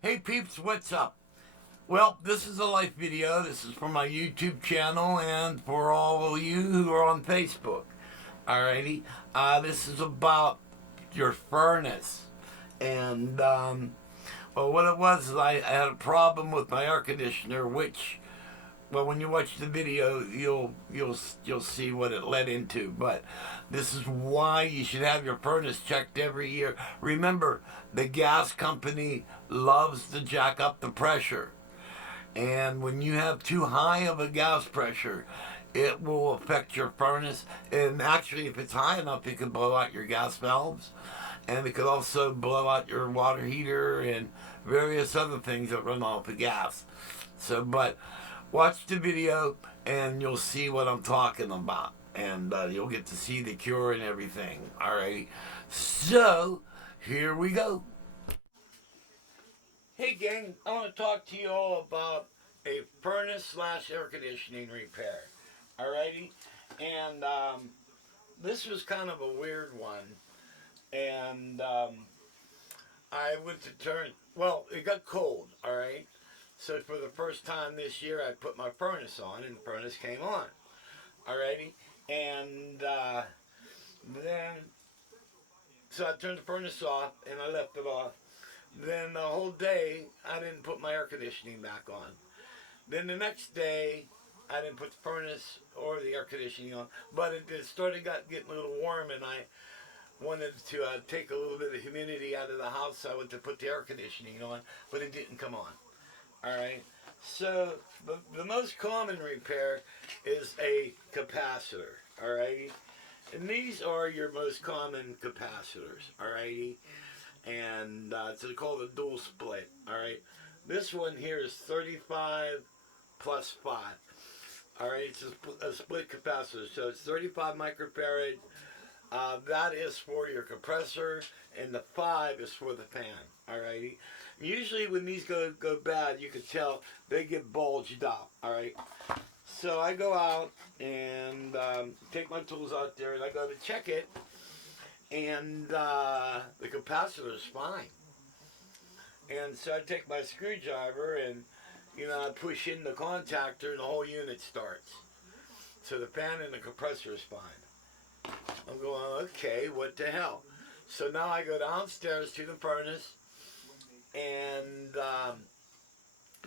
Hey peeps, what's up? Well, this is a life video. This is for my YouTube channel and for all of you who are on Facebook. Alrighty. This is about your furnace. And, well, what it was is I had a problem with my air conditioner, which, well, when you watch the video, you'll see what it led into. But this is why you should have your furnace checked every year. Remember, the gas company loves to jack up the pressure, and when you have too high of a gas pressure, it will affect your furnace. And actually, if it's high enough, it can blow out your gas valves, and it could also blow out your water heater and various other things that run off of gas. So, but watch the video and you'll see what I'm talking about, and you'll get to see the cure and everything. Alright, so here we go. Hey gang, I want to talk to you all about a furnace slash air conditioning repair. Alrighty, and this was kind of a weird one, and I went to turn. Well, it got cold. All right, so for the first time this year, I put my furnace on, and the furnace came on. Alrighty, and then so I turned the furnace off, and I left it off. Then the whole day, I didn't put my air conditioning back on. Then the next day, I didn't put the furnace or the air conditioning on, but it started getting a little warm, and I wanted to take a little bit of humidity out of the house. So I went to put the air conditioning on, but it didn't come on. All right. So the most common repair is a capacitor. All righty. And these are your most common capacitors. All righty. And it's called a dual split. All right. This one here is 35 plus 5. All right. It's a split capacitor. So it's 35 microfarad. That is for your compressor, and the 5 is for the fan. Alrighty. Usually when these go bad, you can tell they get bulged out. Alright. So I go out and take my tools out there, and I go to check it, and the capacitor is fine. And so I take my screwdriver and I push in the contactor, and the whole unit starts. So the fan and the compressor is fine. I'm going, okay, what the hell? So now I go downstairs to the furnace and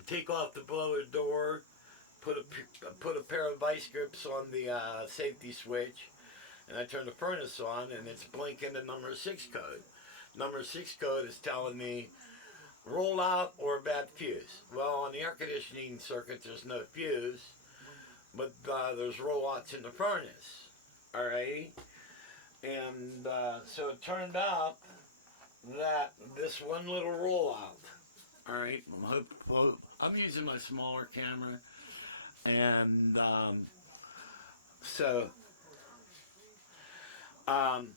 take off the blower door, put a pair of vice grips on the safety switch, and I turn the furnace on, and it's blinking the number 6 code. Number 6 code is telling me roll out or bad fuse. Well, on the air conditioning circuit, there's no fuse, but there's rollouts in the furnace. Alrighty? And so it turned out that this one little rollout, all right, I'm using my smaller camera, and so, and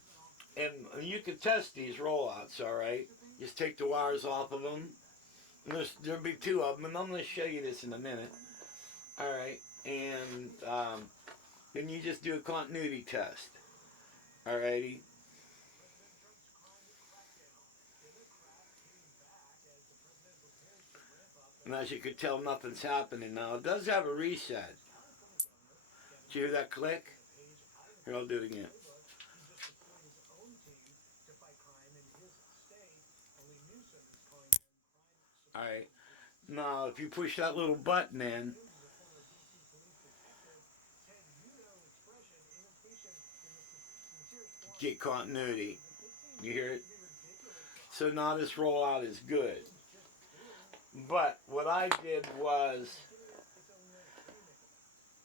you can test these rollouts, all right. Just take the wires off of them. There'll be 2 of them, and I'm going to show you this in a minute, all right. And then you just do a continuity test. Alrighty. And as you can tell, nothing's happening now. It does have a reset. Did you hear that click? Here, I'll do it again. Alright. Now, if you push that little button in, get continuity. You hear it? So now this rollout is good. But what I did was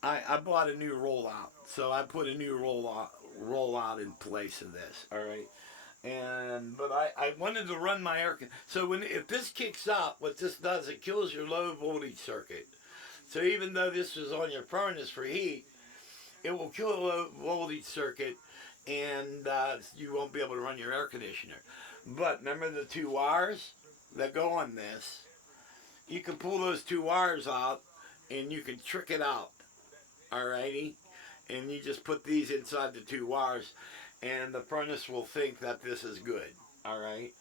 I bought a new rollout. So I put a new rollout in place of this. All right. But I wanted to run my air. So if this kicks up, what this does, it kills your low voltage circuit. So even though this is on your furnace for heat, it will kill the low voltage circuit, and you won't be able to run your air conditioner. But remember the 2 wires that go on this? You can pull those 2 wires out, and you can trick it out. Alrighty? And you just put these inside the 2 wires, and the furnace will think that this is good. Alright?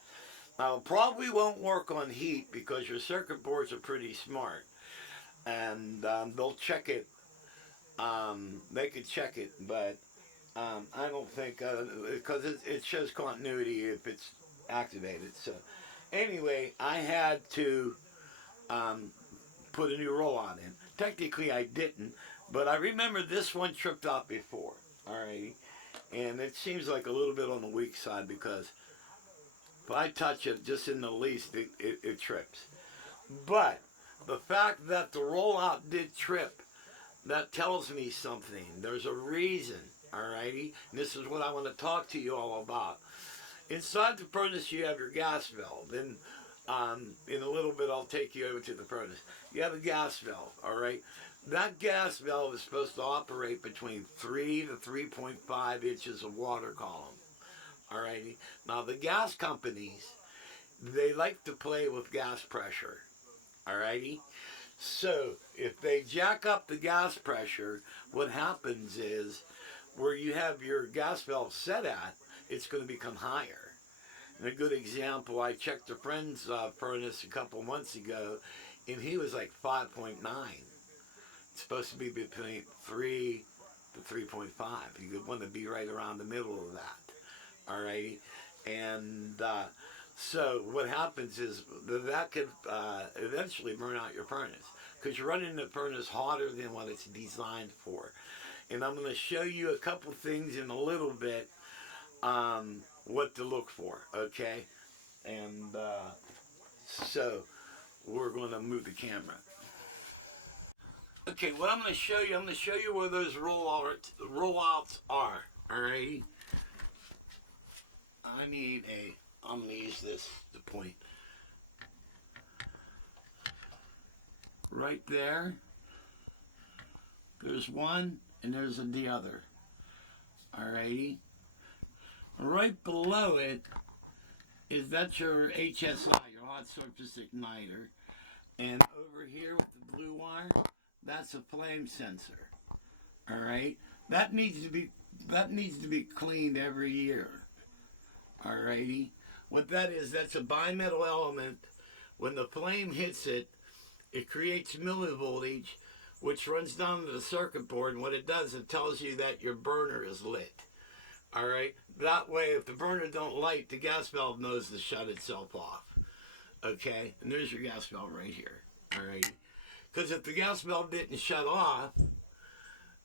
Probably won't work on heat because your circuit boards are pretty smart, and they'll check it. They could check it, but I don't think because it shows continuity if it's activated. So anyway, I had to um, put a new rollout in. Technically, I didn't, but I remember this one tripped out before. Alrighty, and it seems like a little bit on the weak side because if I touch it just in the least, it trips. But the fact that the rollout did trip, that tells me something. There's a reason, alrighty? And this is what I want to talk to you all about. Inside the furnace, you have your gas valve. And in a little bit, I'll take you over to the furnace. You have a gas valve, alright? That gas valve is supposed to operate between 3 to 3.5 inches of water column, alrighty? Now, the gas companies, they like to play with gas pressure, alrighty? So, if they jack up the gas pressure, what happens is, where you have your gas valve set at, it's going to become higher. And a good example, I checked a friend's furnace a couple months ago, and he was like 5.9. It's supposed to be between 3 to 3.5. You would want to be right around the middle of that. Alrighty? And so what happens is that could eventually burn out your furnace because you're running the furnace hotter than what it's designed for. And I'm going to show you a couple things in a little bit what to look for, okay? And so we're going to move the camera. Okay, what I'm going to show you where those rollouts are, alright? I'm going to use this to point. Right there, there's one, and there's the other, alrighty? Right below it that's your HSI, your hot surface igniter. And over here with the blue wire, that's a flame sensor. Alright? That needs to be cleaned every year. Alrighty? What that is, that's a bimetal element. When the flame hits it, it creates millivoltage, which runs down to the circuit board, and what it does, it tells you that your burner is lit. Alright? That way, if the burner don't light, the gas valve knows to shut itself off. Okay? And there's your gas valve right here. Alright? Because if the gas valve didn't shut off,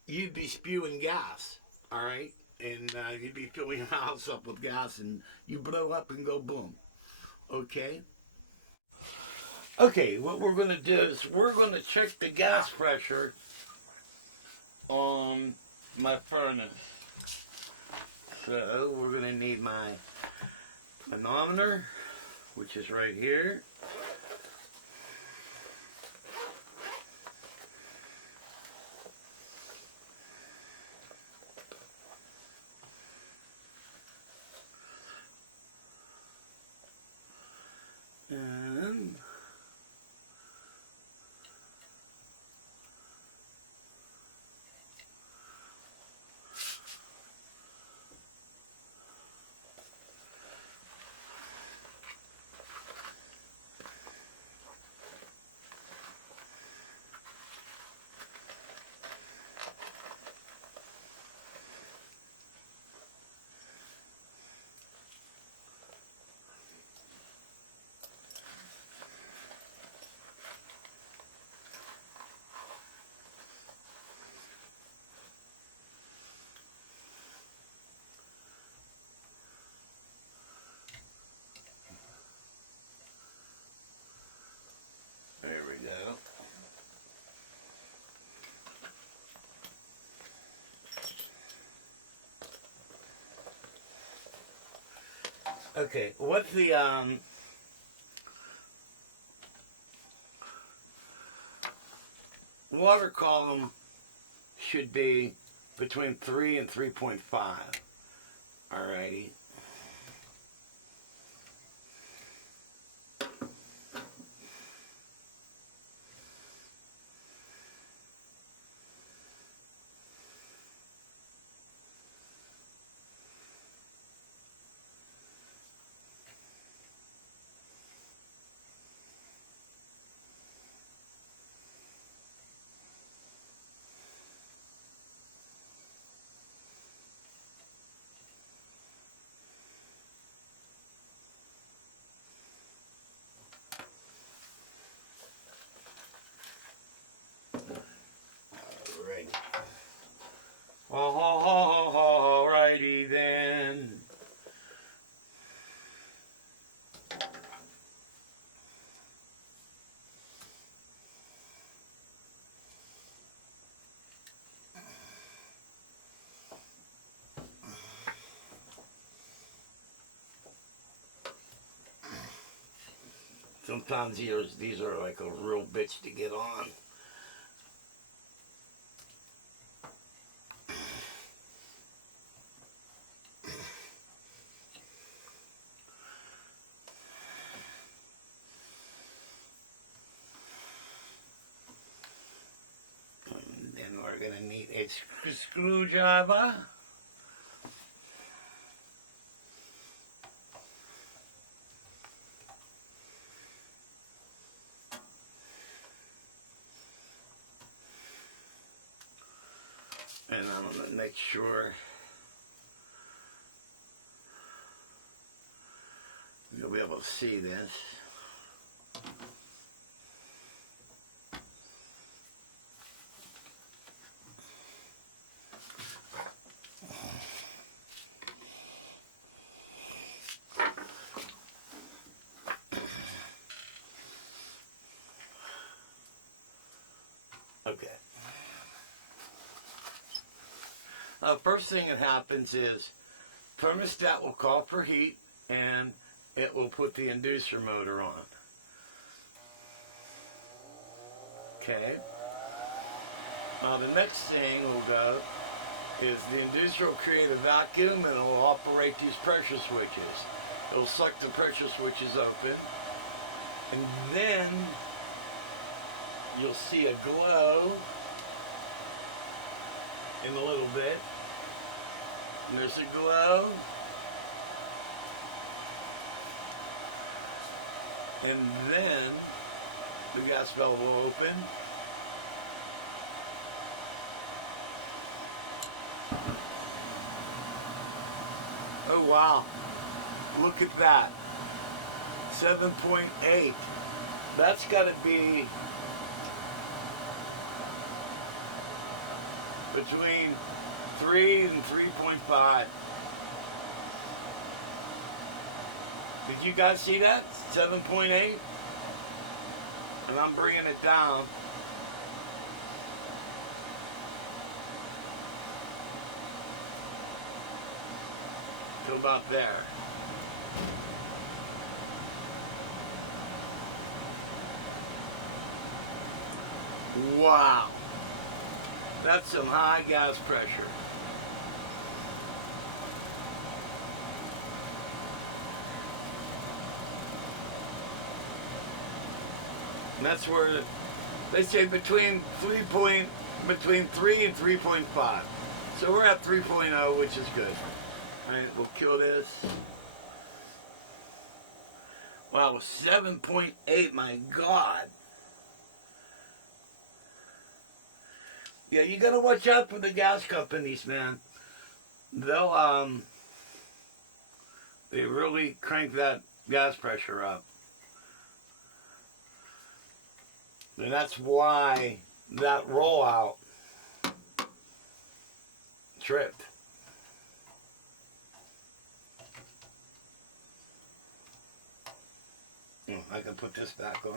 you'd be spewing gas. Alright? And you'd be filling your house up with gas, and you blow up and go boom. Okay? Okay, what we're going to do is we're going to check the gas pressure on my furnace. So we're going to need my manometer, which is right here. And there we go. Okay, what the water column should be between 3 and 3.5. Alrighty. Alrighty then. Sometimes these are like a real bitch to get on. And then we're going to need a screwdriver. And I'm going to make sure you'll be able to see this. Okay. First thing that happens is thermostat will call for heat and it will put the inducer motor on. Okay. Now the next thing will go is the inducer will create a vacuum and it will operate these pressure switches. It will suck the pressure switches open, and then you'll see a glow in a little bit. And there's a glow. And then the gas valve will open. Oh wow. Look at that. 7.8. That's got to be between 3 and 3.5. Did you guys see that? 7.8? And I'm bringing it down. To about there. Wow. That's some high gas pressure. And that's where they say between 3 and 3.5. So we're at 3.0, which is good. All right, we'll kill this. Wow, 7.8, my God. Yeah, you gotta watch out for the gas companies, man. They'll, they really crank that gas pressure up. And that's why that rollout tripped. I can put this back on.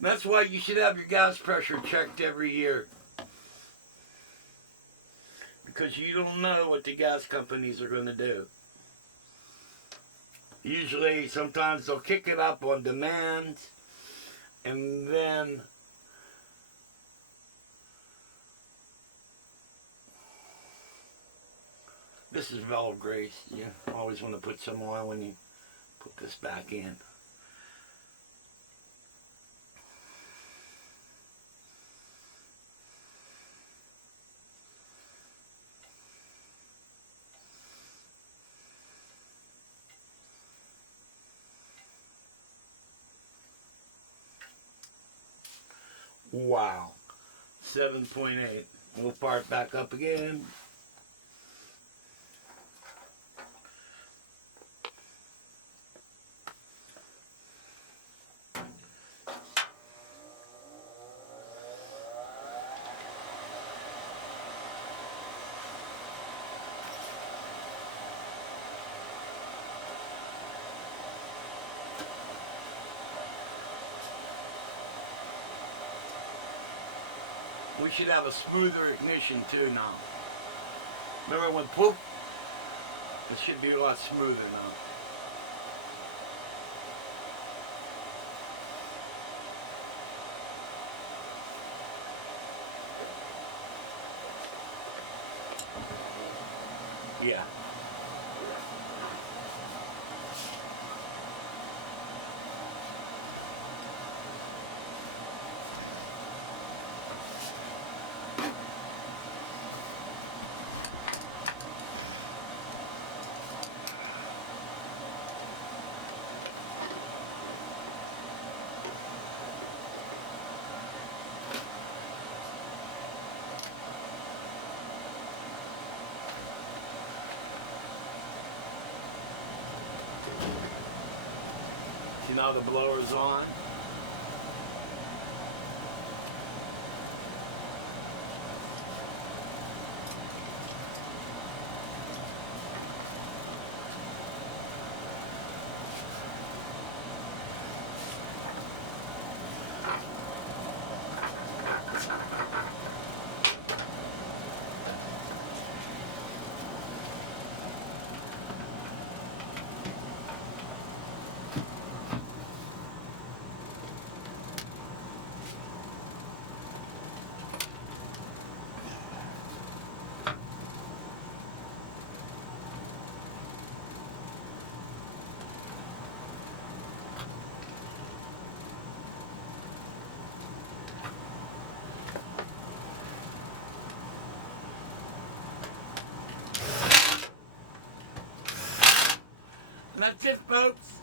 That's why you should have your gas pressure checked every year. Because you don't know what the gas companies are going to do. Usually, sometimes they'll kick it up on demand, and then this is valve grease. You always want to put some oil when you put this back in. Wow. 7.8. We'll fire it back up again. should have a smoother ignition too now. Remember when poop? It should be a lot smoother now. Yeah. See now the blower's on. And that's it, folks.